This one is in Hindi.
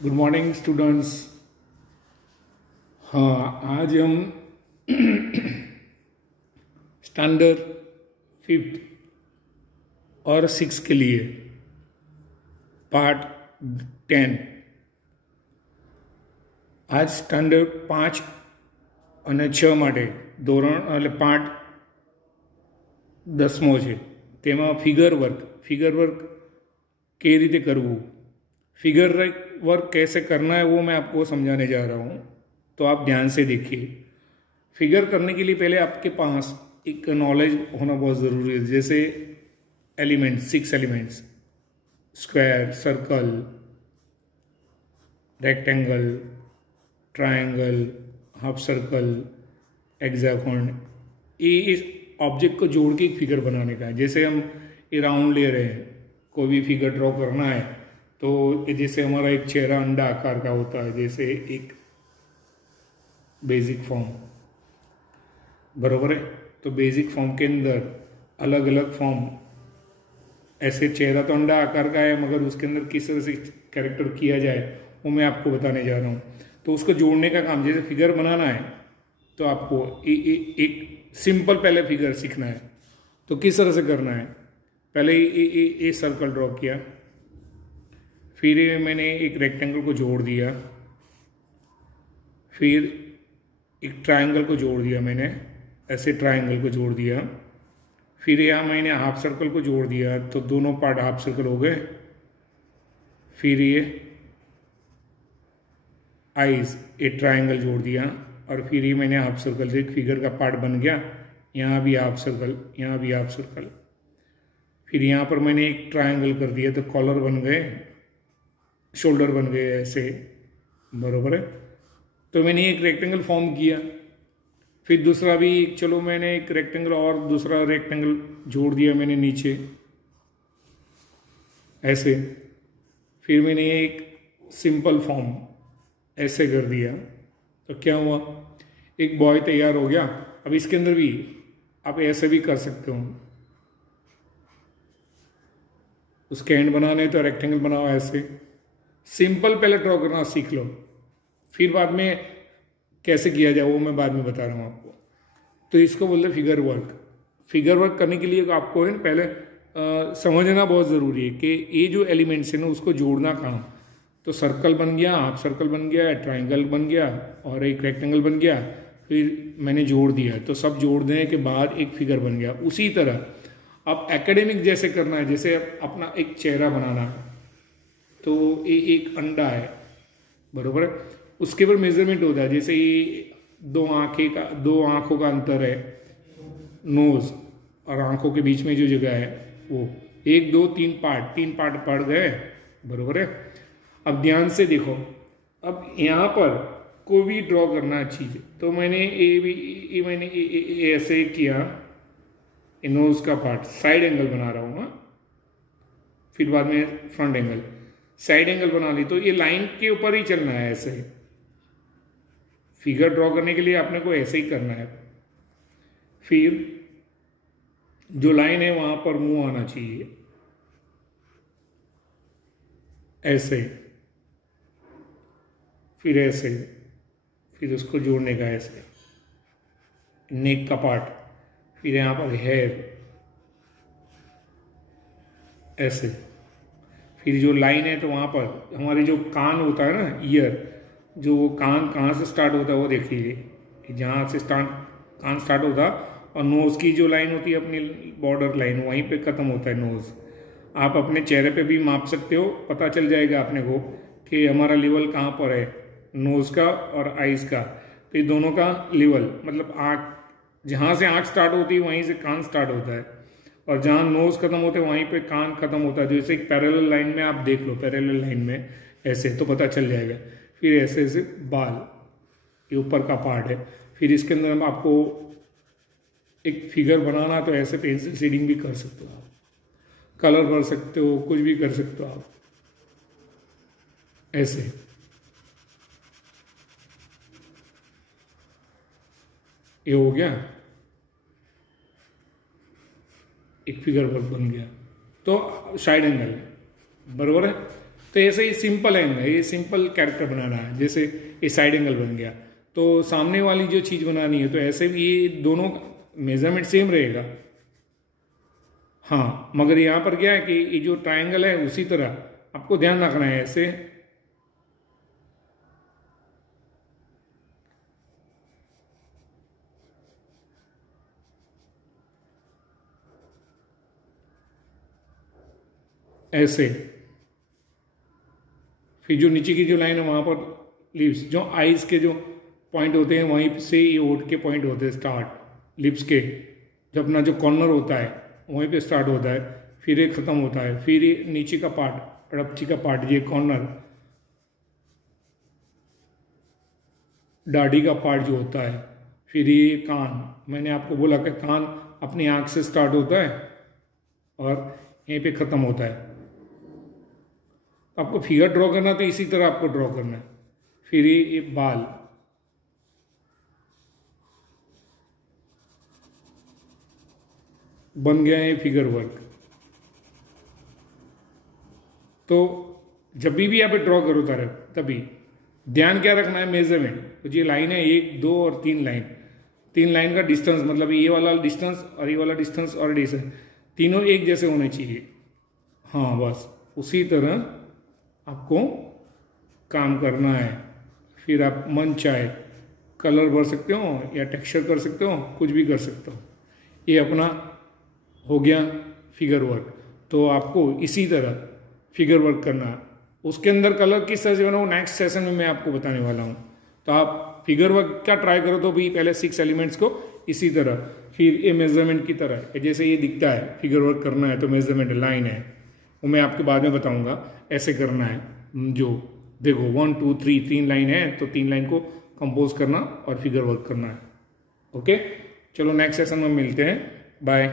Good morning students. हाँ, आज हम स्टैंडर्ड 5th और 6 के लिए पार्ट 10 आज સ્ટાન્ડર્ડ 5 અને 6 માટે ધોરણ એટલે પાઠ 10મો છે। તેમાં ફિગર વર્ક કઈ રીતે કરવું, फिगर वर्क कैसे करना है वो मैं आपको समझाने जा रहा हूँ, तो आप ध्यान से देखिए। फिगर करने के लिए पहले आपके पास एक नॉलेज होना बहुत ज़रूरी है, जैसे elements, 6 elements, square, circle, rectangle, triangle, half circle, hexagon. ये इस ऑब्जेक्ट को जोड़ के एक फिगर बनाने का है। जैसे हम ये राउंड ले रहे हैं, कोई भी फिगर ड्रॉ करना है तो जैसे हमारा एक चेहरा अंडा आकार का होता है, जैसे एक बेसिक फॉर्म, बराबर है। तो बेसिक फॉर्म के अंदर अलग अलग फॉर्म, ऐसे चेहरा तो अंडा आकार का है, मगर उसके अंदर किस तरह से कैरेक्टर किया जाए वो मैं आपको बताने जा रहा हूँ। तो उसको जोड़ने का काम, जैसे फिगर बनाना है तो आपको एक सिंपल पहले फिगर सीखना है। तो किस तरह से करना है, पहले ये सर्कल ड्रॉ किया, फिर मैंने एक रेक्टेंगल को जोड़ दिया, फिर एक ट्रायंगल को जोड़ दिया, मैंने ऐसे ट्रायंगल को जोड़ दिया, फिर यहाँ मैंने हाफ सर्कल को जोड़ दिया, तो दोनों पार्ट हाफ सर्कल हो गए। फिर ये आईज, ये ट्रायंगल जोड़ दिया, और फिर ये मैंने हाफ सर्कल से एक फिगर का पार्ट बन गया। यहाँ भी हाफ सर्कल, यहाँ भी हाफ सर्कल, फिर यहाँ पर मैंने एक ट्रायंगल कर दिया, तो कॉलर बन गए, शोल्डर बन गए ऐसे, बराबर है। तो मैंने एक रेक्टेंगल फॉर्म किया, फिर दूसरा भी, चलो मैंने एक रेक्टेंगल और दूसरा रेक्टेंगल जोड़ दिया मैंने नीचे ऐसे, फिर मैंने एक सिंपल फॉर्म ऐसे कर दिया। तो क्या हुआ, एक बॉय तैयार हो गया। अब इसके अंदर भी आप ऐसे भी कर सकते हो, उसके एंड बनाने तो रेक्टेंगल बनाओ ऐसे। सिंपल पहले ड्रॉ करना सीख लो, फिर बाद में कैसे किया जाए वो मैं बाद में बता रहा हूँ आपको। तो इसको बोलते हैं फिगर वर्क। फिगर वर्क करने के लिए आपको है ना पहले समझना बहुत ज़रूरी है कि ये जो एलिमेंट्स है ना उसको जोड़ना कहाँ। तो सर्कल बन गया, हाफ सर्कल बन गया, ट्राइंगल बन गया और एक रेक्टेंगल बन गया, फिर मैंने जोड़ दिया। तो सब जोड़ने के बाद एक फिगर बन गया। उसी तरह अब एकेडमिक जैसे करना है, जैसे अपना एक चेहरा बनाना है, तो ये एक अंडा है, बराबर है। उसके ऊपर मेजरमेंट होता है, जैसे ये दो आंखों का अंतर है, नोज और आंखों के बीच में जो जगह है वो 1 2 3 पार्ट पड़ गए, बराबर है। अब ध्यान से देखो, अब यहाँ पर कोई भी ड्रॉ करना चीज़, तो मैंने मैंने ऐसे किया, नोज का पार्ट साइड एंगल बना रहा हूँ, फिर बाद में फ्रंट एंगल, साइड एंगल बना ली। तो ये लाइन के ऊपर ही चलना है ऐसे। फिगर ड्रॉ करने के लिए आपने को ऐसे ही करना है। फिर जो लाइन है वहां पर मुंह आना चाहिए ऐसे, फिर ऐसे, फिर उसको जोड़ने का ऐसे, नेक का पार्ट, फिर यहां पर हेयर ऐसे, फिर जो लाइन है तो वहाँ पर हमारी जो कान होता है ना, ईयर, जो कान कहाँ से स्टार्ट होता है वो देखिए, जहाँ से कान स्टार्ट होता है, और नोज़ की जो लाइन होती है अपनी बॉर्डर लाइन, वहीं पे ख़त्म होता है नोज़। आप अपने चेहरे पे भी माप सकते हो, पता चल जाएगा अपने को कि हमारा लेवल कहाँ पर है, नोज़ का और आइज़ का। तो ये दोनों का लेवल, मतलब आँख, जहाँ से आँख स्टार्ट होती है वहीं से कान स्टार्ट होता है, और जहाँ नोज खत्म होते हैं वहीं पे कान खत्म होता है। जैसे एक पैरेलल लाइन में आप देख लो, पैरेलल लाइन में ऐसे, तो पता चल जाएगा। फिर ऐसे ऐसे बाल, ये ऊपर का पार्ट है। फिर इसके अंदर हम आपको एक फिगर बनाना, तो ऐसे पेंसिल शेडिंग भी कर सकते हो आप, कलर कर सकते हो, कुछ भी कर सकते हो आप ऐसे। ये हो गया, एक फिगर वर्क बन गया। तो साइड एंगल, बराबर है। तो ऐसे ही सिंपल है, ये सिंपल कैरेक्टर बनाना है। जैसे ये साइड एंगल बन गया, तो सामने वाली जो चीज़ बनानी है तो ऐसे भी ये दोनों मेजरमेंट सेम रहेगा। हाँ, मगर यहाँ पर क्या है कि ये जो ट्रायंगल है उसी तरह आपको ध्यान रखना है, ऐसे ऐसे। फिर जो नीचे की जो लाइन है वहाँ पर लिप्स, जो आईज के जो पॉइंट होते हैं वहीं से ये ओट के पॉइंट होते हैं स्टार्ट लिप्स के, जो अपना जो कॉर्नर होता है वहीं पे स्टार्ट होता है, फिर ये ख़त्म होता है, फिर ये नीचे का पार्ट रपची का पार्ट, ये कॉर्नर दाढ़ी का पार्ट जो होता है, फिर ये कान, मैंने आपको बोला कि कान अपनी आँख से स्टार्ट होता है और यहीं पे ख़त्म होता है। आपको फिगर ड्रॉ करना तो इसी तरह आपको ड्रॉ करना है। फिर ये बाल, बन गया है फिगर वर्क। तो जब भी आप ड्रॉ करो तभी ध्यान क्या रखना है, मेजरमेंट। तो ये लाइन है 1 2 और 3 लाइन, 3 लाइन का डिस्टेंस, मतलब ये वाला डिस्टेंस और ये वाला डिस्टेंस और डिस्टेंस तीनों एक जैसे होने चाहिए। हाँ, बस उसी तरह आपको काम करना है। फिर आप मन चाहे कलर भर सकते हो या टेक्सचर कर सकते हो, कुछ भी कर सकते हो। ये अपना हो गया फिगर वर्क। तो आपको इसी तरह फिगर वर्क करना है। उसके अंदर कलर किस तरह से बनाओ नेक्स्ट सेशन में मैं आपको बताने वाला हूँ। तो आप फिगर वर्क का ट्राई करो तो भी पहले 6 एलिमेंट्स को इसी तरह, फिर ये मेजरमेंट की तरह, जैसे ये दिखता है फिगर वर्क करना है तो मेजरमेंट लाइन है, वो मैं आपको बाद में बताऊंगा ऐसे करना है। जो देखो 1 2 3 लाइन है तो 3 लाइन को कंपोज करना और फिगर वर्क करना है। ओके, चलो नेक्स्ट सेशन में मिलते हैं, बाय।